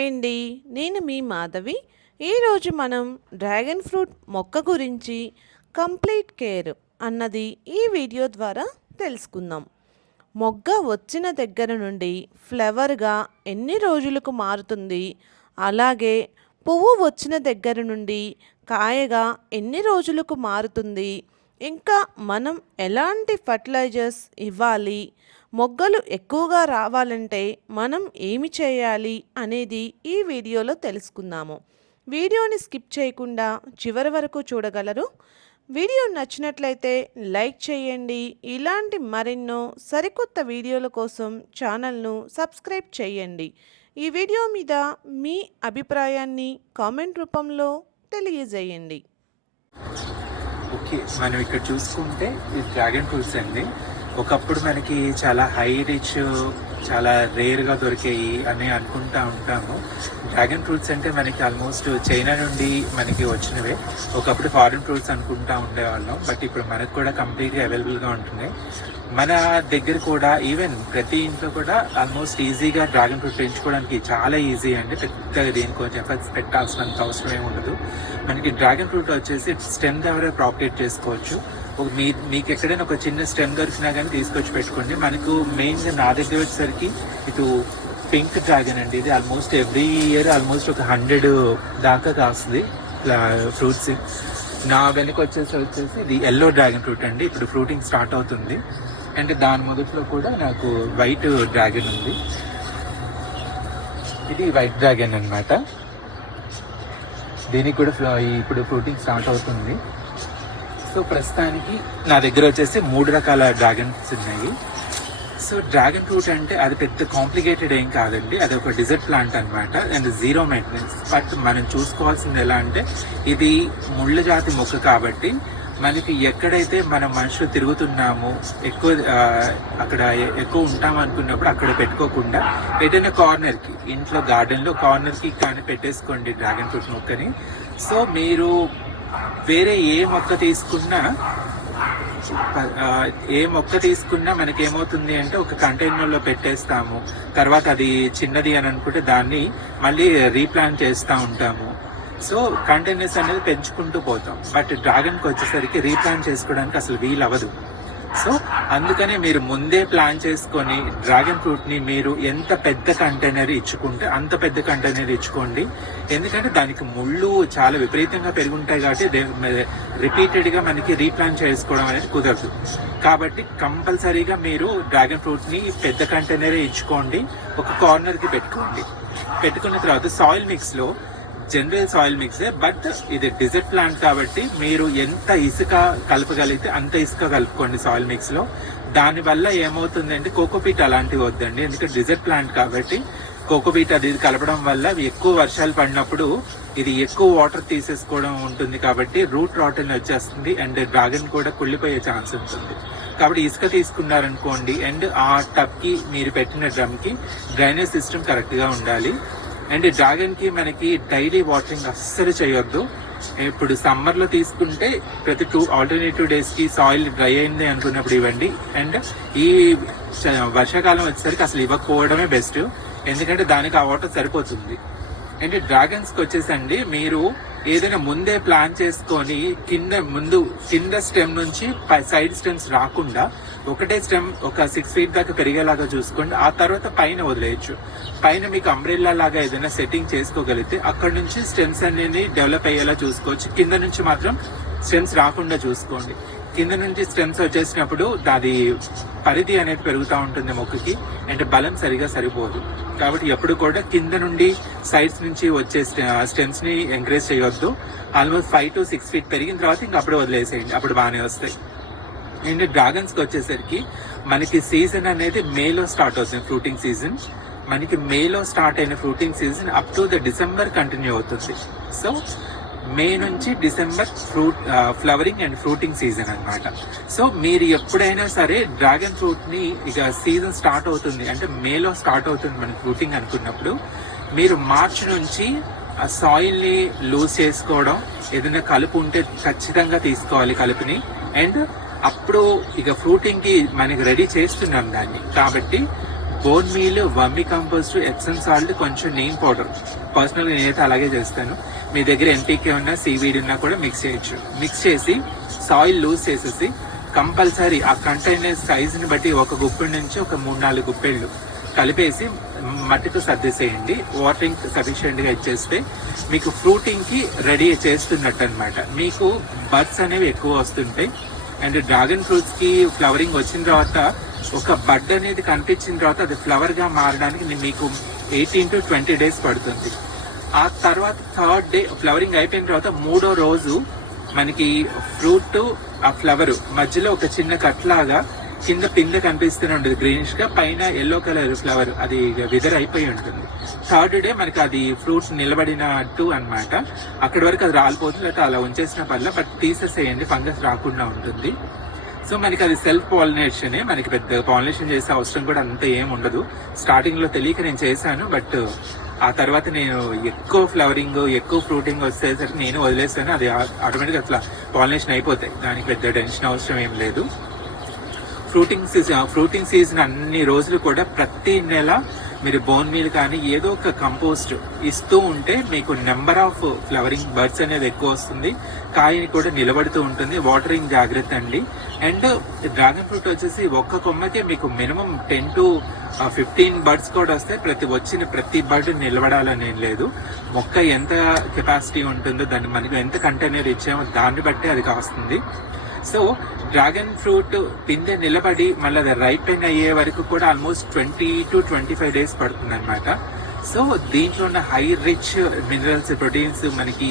Hi అండి నేను మీ మాధవి. ఈరోజు మనం డ్రాగన్ ఫ్రూట్ మొక్క గురించి కంప్లీట్ కేర్ అన్నది ఈ వీడియో ద్వారా తెలుసుకుందాం. మొగ్గ వచ్చిన దగ్గర నుండి ఫ్లవర్గా ఎన్ని రోజులకు మారుతుంది? అలాగే పువ్వు వచ్చిన దగ్గర నుండి కాయగా ఎన్ని రోజులకు మారుతుంది? ఇంకా మనం ఎలాంటి ఫర్టిలైజర్స్ ఇవ్వాలి? మొగ్గలు ఎక్కువగా రావాలంటే మనం ఏమి చేయాలి అనేది ఈ వీడియోలో తెలుసుకుందాము. వీడియోని స్కిప్ చేయకుండా చివరి వరకు చూడగలరు. వీడియో నచ్చినట్లయితే లైక్ చేయండి. ఇలాంటి మరెన్నో సరికొత్త వీడియోల కోసం ఛానల్ను సబ్స్క్రైబ్ చేయండి. ఈ వీడియో మీద మీ అభిప్రాయాన్ని కామెంట్ రూపంలో తెలియజేయండి. ఓకే మనం ఇక్కడ చూసుకుంటే ఇది డ్రాగన్ ఫ్రూట్స్ అండి. ఒకప్పుడు మనకి చాలా హై రిచ్ చాలా రేర్గా దొరికాయి అని అనుకుంటా ఉంటాము. డ్రాగన్ ఫ్రూట్స్ అంటే మనకి ఆల్మోస్ట్ చైనా నుండి మనకి వచ్చినవే. ఒకప్పుడు ఫారిన్ ఫ్రూట్స్ అనుకుంటా ఉండేవాళ్ళం. బట్ ఇప్పుడు మనకు కూడా కంప్లీట్గా అవైలబుల్గా ఉంటున్నాయి. మన దగ్గర కూడా ఈవెన్ ప్రతి ఇంట్లో కూడా ఆల్మోస్ట్ ఈజీగా డ్రాగన్ ఫ్రూట్ పెంచుకోవడానికి చాలా ఈజీ అండి. పెద్దగా దేనికో ఎఫర్ట్స్ పెట్టాల్సినంత అవసరం ఏమి ఉండదు. మనకి డ్రాగన్ ఫ్రూట్ వచ్చేసి స్టెమ్ ద్వారా ప్రాపరేట్ చేసుకోవచ్చు. ఒక మీ మీకు ఎక్కడైనా ఒక చిన్న స్టెమ్ దొరికినా కానీ తీసుకొచ్చి పెట్టుకోండి. మనకు మెయిన్గా నా దగ్గర వచ్చేసరికి ఇటు పింక్ డ్రాగన్ అండి. ఇది ఆల్మోస్ట్ ఎవ్రీ ఇయర్ ఆల్మోస్ట్ ఒక హండ్రెడ్ దాకా కాస్తుంది ఫ్రూట్స్ నా వెనక వచ్చేసి వచ్చేసి ఇది ఎల్లో డ్రాగన్ ఫ్రూట్ అండి. ఇప్పుడు ఫ్రూటింగ్ స్టార్ట్ అవుతుంది. అండ్ దాని మొదట్లో కూడా నాకు వైట్ డ్రాగన్ ఉంది. ఇది వైట్ డ్రాగన్ అన్నమాట. దీనికి కూడా ఫ్ల- ఇప్పుడు ఫ్రూటింగ్ స్టార్ట్ అవుతుంది. సో ప్రస్తుతానికి నా దగ్గర వచ్చేసి మూడు రకాల డ్రాగన్స్ ఉన్నాయి. సో డ్రాగన్ ఫ్రూట్ అంటే అది పెద్ద కాంప్లికేటెడ్ ఏం కాదండి. అది ఒక డిజర్ట్ ప్లాంట్ అనమాట అండ్ జీరో మెయింటెనెన్స్ బట్ మనం చూసుకోవాల్సింది ఎలా అంటే ఇది ముళ్ళ జాతి మొక్క కాబట్టి మనకి ఎక్కడైతే మన మనుషులు తిరుగుతున్నామో ఎక్కువ అక్కడ ఎక్కువ ఉంటాం అనుకున్నప్పుడు అక్కడ పెట్టుకోకుండా ఏదైనా కార్నర్కి ఇంట్లో గార్డెన్లో కార్నర్కి కానీ పెట్టేసుకోండి డ్రాగన్ ఫ్రూట్ మొక్కని. సో మీరు వేరే ఏ మొక్క తీసుకున్నా ఏ మొక్క తీసుకున్నా మనకి ఏమవుతుంది అంటే ఒక కంటైనర్లో పెట్టేస్తాము. తర్వాత అది చిన్నది అని అనుకుంటే దాన్ని మళ్ళీ రీప్లాన్ చేస్తూ ఉంటాము. సో కంటైనర్స్ అనేది పెంచుకుంటూ పోతాం. బట్ డ్రాగన్కి వచ్చేసరికి రీప్లాన్ చేసుకోవడానికి అసలు వీలు అవ్వదు సో అందుకనే మీరు ముందే ప్లాన్ చేసుకొని డ్రాగన్ ఫ్రూట్ని మీరు ఎంత పెద్ద కంటైనర్ ఇచ్చుకుంటే అంత పెద్ద కంటైనర్ ఇచ్చుకోండి. ఎందుకంటే దానికి ముళ్ళు చాలా విపరీతంగా పెరుగుంటాయి కాబట్టి రిపీటెడ్గా మనకి రీప్లాన్ చేసుకోవడం అనేది కుదరదు. కాబట్టి కంపల్సరీగా మీరు డ్రాగన్ ఫ్రూట్ని పెద్ద కంటైనర్ ఇచ్చుకోండి. ఒక కార్నర్కి పెట్టుకోండి. పెట్టుకున్న తర్వాత సాయిల్ మిక్స్లో జనరల్ సాయిల్ మిక్సే బట్ ఇది డిజర్ట్ ప్లాంట్ కాబట్టి మీరు ఎంత ఇసుక కలపగలిగితే అంత ఇసుక కలుపుకోండి సాయిల్ మిక్స్లో దానివల్ల ఏమవుతుందంటే ఏమవుతుంది అంటే కోకోపీట్ అలాంటివి వద్దండి ఎందుకంటే డిజర్ట్ ప్లాంట్ కాబట్టి కోకోపీట్ అది కలపడం వల్ల ఎక్కువ వర్షాలు పడినప్పుడు ఇది ఎక్కువ వాటర్ తీసేసుకోవడం ఉంటుంది కాబట్టి రూట్ రాటన్ వచ్చేస్తుంది అండ్ డ్రాగన్ కూడా కుళ్ళిపోయే ఛాన్స్ ఉంటుంది. కాబట్టి ఇసుక తీసుకున్నారనుకోండి అండ్ ఆ టబ్కి మీరు పెట్టిన డ్రమ్కి డ్రైనేజ్ సిస్టమ్ కరెక్ట్గా ఉండాలి. అండ్ డ్రాగన్కి మనకి డైలీ వాటరింగ్ అస్సలు చేయొద్దు. ఇప్పుడు సమ్మర్లో తీసుకుంటే ప్రతి టూ ఆల్టర్నేటివ్ డేస్కి సాయిల్ డ్రై అయింది అనుకున్నప్పుడు ఇవ్వండి. అండ్ ఈ వర్షాకాలం వచ్చేసరికి అసలు ఇవ్వకపోవడమే బెస్ట్ ఎందుకంటే దానికి ఆ వాటర్ సరిపోతుంది. అండ్ డ్రాగన్స్కి వచ్చేసండి మీరు ఏదైనా ముందే ప్లాన్ చేసుకొని కింద ముందు కింద స్టెమ్ నుంచి సైడ్ స్టెమ్స్ రాకుండా ఒకటే స్టెమ్ ఒక సిక్స్ ఫీట్ దాకా పెరిగేలాగా చూసుకోండి. ఆ తర్వాత పైన వదిలేయచ్చు. పైన మీకు అంబ్రెల్లా లాగా ఏదైనా సెట్టింగ్ చేసుకోగలిగితే అక్కడ నుంచి స్టెమ్స్ అనేది డెవలప్ అయ్యేలా చూసుకోవచ్చు. కింద నుంచి మాత్రం స్టెమ్స్ రాకుండా చూసుకోండి. కింద నుంచి స్టెమ్స్ వచ్చేసినప్పుడు దాది పరిధి అనేది పెరుగుతూ ఉంటుంది మొక్కకి అండ్ బలం సరిగా సరిపోదు. కాబట్టి ఎప్పుడు కూడా కింద నుండి సైడ్స్ నుంచి వచ్చే స్టెమ్స్ని ఎంకరేజ్ చేయొద్దు almost five to six feet పెరిగిన తర్వాత ఇంకా అప్పుడు వదిలేసేయండి. అప్పుడు బాగానే వస్తాయి. అండ్ డ్రాగన్స్కి వచ్చేసరికి మనకి సీజన్ అనేది మేలో స్టార్ట్ అవుతుంది ఫ్రూటింగ్ సీజన్. మనకి మేలో స్టార్ట్ అయిన fruiting season up to the December continue అవుతుంది. సో మే నుంచి December fruit flowering and fruiting season అనమాట సో మీరు ఎప్పుడైనా సరే డ్రాగన్ ఫ్రూట్ని ఇక సీజన్ స్టార్ట్ అవుతుంది అంటే మేలో స్టార్ట్ అవుతుంది మన ఫ్రూటింగ్ అనుకున్నప్పుడు మీరు మార్చ్ నుంచి ఆ సాయిల్ని లూజ్ చేసుకోవడం ఏదైనా కలుపు ఉంటే ఖచ్చితంగా తీసుకోవాలి కలుపుని. అండ్ అప్పుడు ఇక ఫ్రూటింగ్కి మనకి రెడీ చేస్తున్నాం దాన్ని. కాబట్టి bone meal vermi compost Epsom salt కొంచెం నీమ్ పౌడర్. పర్సనల్ నేనైతే అలాగే చేస్తాను. మీ దగ్గర ఎన్టీకే ఉన్నా సీవీడ్ ఉన్నా కూడా మిక్స్ చేయొచ్చు. మిక్స్ చేసి సాయిల్ లూజ్ చేసేసి కంపల్సరీ ఆ కంటైనర్ సైజుని బట్టి ఒక గుప్పెడు నుంచి ఒక మూడు నాలుగు గుప్పెళ్ళు కలిపేసి మట్టితో సర్దేసేయండి. వాటరింగ్ సఫిషియెంట్గా ఇచ్చేస్తే మీకు ఫ్రూటింగ్కి రెడీ చేస్తున్నట్టు అనమాట మీకు బర్డ్స్ అనేవి ఎక్కువ వస్తుంటాయి. అండ్ డ్రాగన్ ఫ్రూట్స్కి ఫ్లవరింగ్ వచ్చిన తర్వాత ఒక బడ్ అనేది కనిపించిన తర్వాత అది ఫ్లవర్గా మారడానికి మీకు ఎయిటీన్ టు ట్వంటీ డేస్ పడుతుంది. ఆ తర్వాత థర్డ్ డే ఫ్లవరింగ్ అయిపోయిన తర్వాత మూడో రోజు మనకి ఫ్రూట్ ఆ ఫ్లవర్ మధ్యలో ఒక చిన్న కట్ లాగా కింద పిందె కనిపిస్తూనే ఉంటుంది గ్రీనిష్గా. పైన ఎల్లో కలర్ ఫ్లవర్ అది విదర్ అయిపోయి ఉంటుంది. థర్డ్ డే మనకి అది ఫ్రూట్స్ నిలబడినట్టు అన్నమాట. అక్కడి వరకు అది రాలిపోతుంది లేకపోతే అలా ఉంచేసిన పర్లేదు బట్ తీసేసేయండి ఫంగస్ రాకుండా ఉంటుంది. సో మనకి అది సెల్ఫ్ పాలినేషన్ మనకి పెద్ద పాలినేషన్ చేసే అవసరం కూడా అంత ఏం ఉండదు. స్టార్టింగ్లో తెలియక నేను చేశాను బట్ ఆ తర్వాత నేను ఎక్కువ ఫ్లవరింగ్ ఎక్కువ ఫ్రూటింగ్ వచ్చేసరికి నేను వదిలేస్తాను అది ఆటోమేటిక్ అట్లా పాలినేషన్ అయిపోతాయి. దానికి పెద్ద టెన్షన్ అవసరం ఏం లేదు. ఫ్రూటింగ్ సీజన్ ఫ్రూటింగ్ సీజన్ అన్ని రోజులు కూడా ప్రతి నెల మీరు బోన్ మీల్ కానీ ఏదో ఒక కంపోస్ట్ ఇస్తూ ఉంటే మీకు నెంబర్ ఆఫ్ ఫ్లవరింగ్ బర్డ్స్ అనేది ఎక్కువ వస్తుంది. కాయని కూడా నిలబడుతూ ఉంటుంది. వాటరింగ్ జాగ్రత్త అండి. అండ్ డ్రాగన్ ఫ్రూట్ వచ్చేసి ఒక్క కొమ్మకే మీకు minimum ten to fifteen birds కూడా వస్తాయి ప్రతి వచ్చిన ప్రతి బర్డ్ నిలబడాలని ఏం లేదు. మొక్క ఎంత కెపాసిటీ ఉంటుందో దాన్ని మనకి ఎంత కంటైనర్ ఇచ్చామో దాన్ని బట్టి అది కాస్తుంది. సో డ్రాగన్ ఫ్రూట్ పిందె నిలబడి మళ్ళీ అది రైపెన్ అయ్యే వరకు కూడా almost twenty two twenty five days పడుతుంది అనమాట సో దీంట్లో ఉన్న హై రిచ్ మినరల్స్ ప్రోటీన్స్ మనకి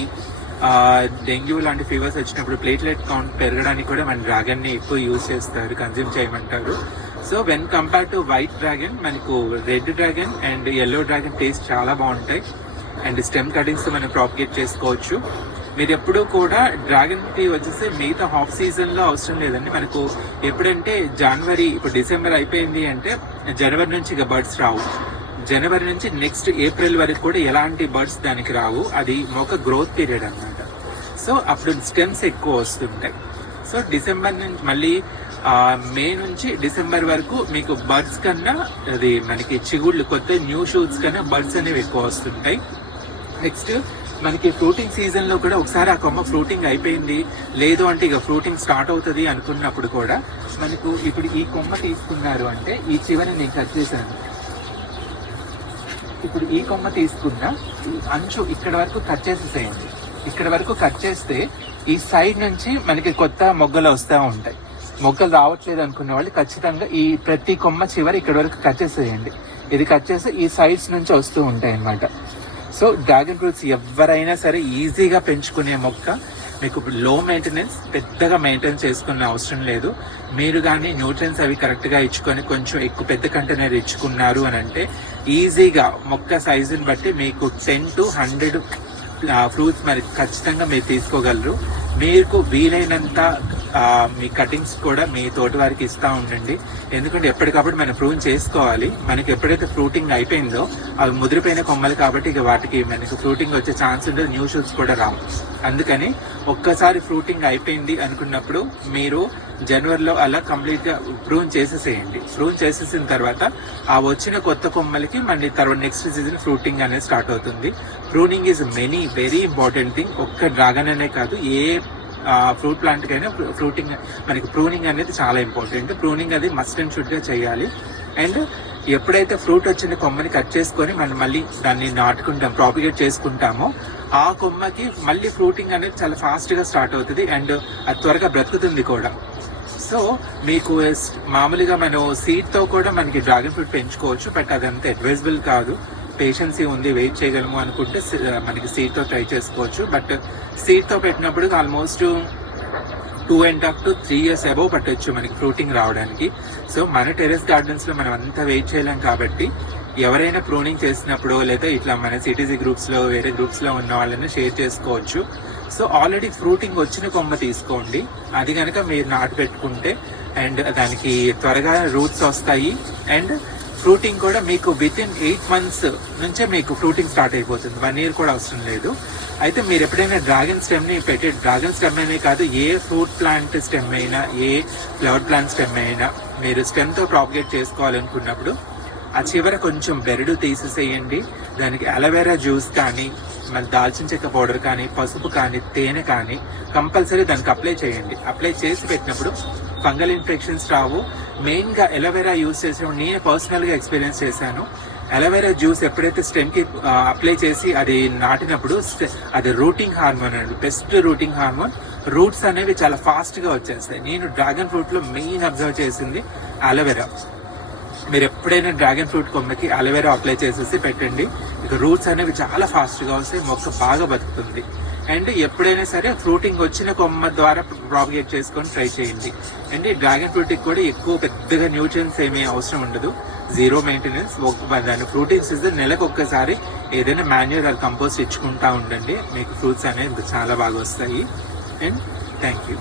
డెంగ్యూ లాంటి ఫీవర్స్ వచ్చినప్పుడు ప్లేట్లెట్ కౌంట్ పెరగడానికి కూడా మన డ్రాగన్ని ఎక్కువ యూజ్ చేస్తారు కన్జ్యూమ్ చేయమంటారు. So when compare to white dragon మనకు red dragon and yellow dragon taste చాలా బాగుంటాయి. అండ్ స్టెమ్ కటింగ్స్ మనం ప్రాపిగేట్ చేసుకోవచ్చు. మీరు ఎప్పుడూ కూడా డ్రాగన్ టీ వచ్చేసి మిగతా హాఫ్ సీజన్లో అవసరం లేదండి. మనకు ఎప్పుడంటే జనవరి ఇప్పుడు డిసెంబర్ అయిపోయింది అంటే జనవరి నుంచి ఇక బర్డ్స్ రావు. జనవరి నుంచి నెక్స్ట్ ఏప్రిల్ వరకు కూడా ఎలాంటి బర్డ్స్ దానికి రావు. అది మొక్క గ్రోత్ పీరియడ్ అనమాట సో అప్పుడు స్టెమ్స్ ఎక్కువ వస్తుంటాయి. సో డిసెంబర్ నుంచి మళ్ళీ మే నుంచి డిసెంబర్ వరకు మీకు బర్డ్స్ కన్నా అది మనకి చిగుళ్ళు కొత్త న్యూ షూట్స్ కన్నా బర్డ్స్ అనేవి ఎక్కువ వస్తుంటాయి. నెక్స్ట్ మనకి ఫ్రూటింగ్ సీజన్లో కూడా ఒకసారి ఆ కొమ్మ ఫ్రూటింగ్ అయిపోయింది. లేదు అంటే ఇక ఫ్రూటింగ్ స్టార్ట్ అవుతుంది అనుకున్నప్పుడు కూడా మనకు ఇప్పుడు ఈ కొమ్మ తీసుకున్నారు అంటే ఈ చివరి నేను కట్ చేశాను. ఇప్పుడు ఈ కొమ్మ తీసుకున్న అంచు ఇక్కడ వరకు కట్ చేసేసేయండి. ఇక్కడ వరకు కట్ చేస్తే ఈ సైడ్ నుంచి మనకి కొత్త మొగ్గలు వస్తూ ఉంటాయి. మొగ్గలు రావట్లేదు అనుకునే వాళ్ళు ఖచ్చితంగా ఈ ప్రతి కొమ్మ చివరి ఇక్కడ వరకు కట్ చేసేయండి. ఇది కట్ చేస్తే ఈ సైడ్స్ నుంచి వస్తూ ఉంటాయి అన్నమాట సో డ్రాగన్ ఫ్రూట్స్ ఎవరైనా సరే ఈజీగా పెంచుకునే మొక్క మీకు లో మెయింటెనెన్స్ పెద్దగా మెయింటైన్ చేసుకునే అవసరం లేదు. మీరు కానీ న్యూట్రియన్స్ అవి కరెక్ట్గా ఇచ్చుకొని కొంచెం ఎక్కువ పెద్ద కంటైనర్ ఇచ్చుకున్నారు అని అంటే ఈజీగా మొక్క సైజుని బట్టి మీకు టెన్ టు హండ్రెడ్ ఫ్రూట్స్ మరి ఖచ్చితంగా మీరు తీసుకోగలరు. మీకు వీలైనంత మీ కటింగ్స్ కూడా మీ తోటి వారికి ఇస్తూ ఉండండి. ఎందుకంటే ఎప్పటికప్పుడు మనం ప్రూన్ చేసుకోవాలి. మనకి ఎప్పుడైతే ఫ్రూటింగ్ అయిపోయిందో అవి ముదిరిపోయిన కొమ్మలు కాబట్టి ఇక వాటికి మనకి ఫ్రూటింగ్ వచ్చే ఛాన్స్ ఉండదు. న్యూ షూట్స్ కూడా రావు. అందుకని ఒక్కసారి ఫ్రూటింగ్ అయిపోయింది అనుకున్నప్పుడు మీరు జనవరిలో అలా కంప్లీట్గా ప్రూన్ చేసేసేయండి. ప్రూన్ చేసేసిన తర్వాత ఆ వచ్చిన కొత్త కొమ్మలకి మళ్ళీ తర్వాత నెక్స్ట్ సీజన్ ఫ్రూటింగ్ అనేది స్టార్ట్ అవుతుంది. Pruning is many very important thing. ఒక్క డ్రాగన్ అనే కాదు ఏ ఫ్రూట్ ప్లాంట్కి అయినా ఫ్రూటింగ్ మనకి ప్రూనింగ్ అనేది చాలా ఇంపార్టెంట్. ప్రూనింగ్ అది మస్ట్ అండ్ షుడ్గా చేయాలి. అండ్ ఎప్పుడైతే ఫ్రూట్ వచ్చిన కొమ్మని కట్ చేసుకొని మనం మళ్ళీ దాన్ని నాటుకుంటాం ప్రాపిగేట్ చేసుకుంటామో ఆ కొమ్మకి మళ్ళీ ఫ్రూటింగ్ అనేది చాలా ఫాస్ట్గా స్టార్ట్ అవుతుంది అండ్ అది త్వరగా బ్రతుకుతుంది కూడా. సో మీకు మామూలుగా మనం సీడ్తో కూడా మనకి డ్రాగన్ ఫ్రూట్ పెంచుకోవచ్చు బట్ అదంత అడ్వైజబుల్ కాదు. పేషెన్సీ ఉంది వెయిట్ చేయగలము అనుకుంటే మనకి సీట్తో ట్రై చేసుకోవచ్చు. బట్ సీట్తో పెట్టినప్పుడు almost two and half to three years above పట్టొచ్చు మనకి ఫ్రూటింగ్ రావడానికి. సో మన టెరెస్ గార్డెన్స్లో మనం అంతా వెయిట్ చేయలేం కాబట్టి ఎవరైనా ప్రూనింగ్ చేసినప్పుడు లేదా ఇట్లా మన సిటీజీ గ్రూప్స్లో వేరే గ్రూప్స్లో ఉన్న వాళ్ళని షేర్ చేసుకోవచ్చు. సో ఆల్రెడీ ఫ్రూటింగ్ వచ్చిన కొమ్మ తీసుకోండి. అది కనుక మీరు నాటు పెట్టుకుంటే అండ్ దానికి త్వరగా రూట్స్ వస్తాయి. అండ్ ఫ్రూటింగ్ కూడా మీకు విత్ ఇన్ ఎయిట్ మంత్స్ నుంచే మీకు ఫ్రూటింగ్ స్టార్ట్ అయిపోతుంది. వన్ ఇయర్ కూడా అవసరం లేదు. అయితే మీరు ఎప్పుడైనా డ్రాగన్ స్టెమ్ని పెట్టే డ్రాగన్ స్టెమ్ అనే కాదు ఏ ఫ్రూట్ ప్లాంట్ స్టెమ్ అయినా ఏ ఫ్లవర్ ప్లాంట్ స్టెమ్ అయినా మీరు స్టెమ్తో ప్రాపగేట్ చేసుకోవాలనుకున్నప్పుడు ఆ చివర కొంచెం బెరడు తీసేసేయండి. దానికి అలోవెరా జ్యూస్ కానీ మళ్ళీ దాల్చిన చెక్క పౌడర్ కానీ పసుపు కానీ తేనె కానీ కంపల్సరీ దానికి అప్లై చేయండి. అప్లై చేసి పెట్టినప్పుడు ఫంగల్ ఇన్ఫెక్షన్స్ రావు. మెయిన్గా ఎలోవెరా యూస్ చేసినప్పుడు నేను పర్సనల్గా ఎక్స్పీరియన్స్ చేశాను. అలోవెరా జ్యూస్ ఎప్పుడైతే స్టెమ్కి అప్లై చేసి అది నాటినప్పుడు అది రూటింగ్ హార్మోన్ అండి. Best rooting hormone. రూట్స్ అనేవి చాలా ఫాస్ట్గా వచ్చేస్తాయి. నేను డ్రాగన్ ఫ్రూట్లో మెయిన్ అబ్జర్వ్ చేసింది అలోవెరా. మీరు ఎప్పుడైనా డ్రాగన్ ఫ్రూట్ కొమ్మకి అలవేరా అప్లై చేసేసి పెట్టండి. ఇక రూట్స్ అనేవి చాలా ఫాస్ట్గా వస్తాయి మొక్క బాగా బతుకుతుంది. అండ్ ఎప్పుడైనా సరే ఫ్రూటింగ్ వచ్చిన కొమ్మ ద్వారా ప్రాపగేట్ చేసుకొని ట్రై చేయండి. అండ్ డ్రాగన్ ఫ్రూట్కి కూడా ఎక్కువ పెద్దగా న్యూట్రియన్స్ ఏమీ అవసరం ఉండదు. జీరో మెయింటెనెన్స్ దాని ఫ్రూటింగ్ సీజన్ నెలకు ఒక్కసారి ఏదైనా మాన్యువల్ కంపోస్ట్ ఇచ్చుకుంటా ఉండండి. మీకు ఫ్రూట్స్ అనేవి చాలా బాగా వస్తాయి. And thank you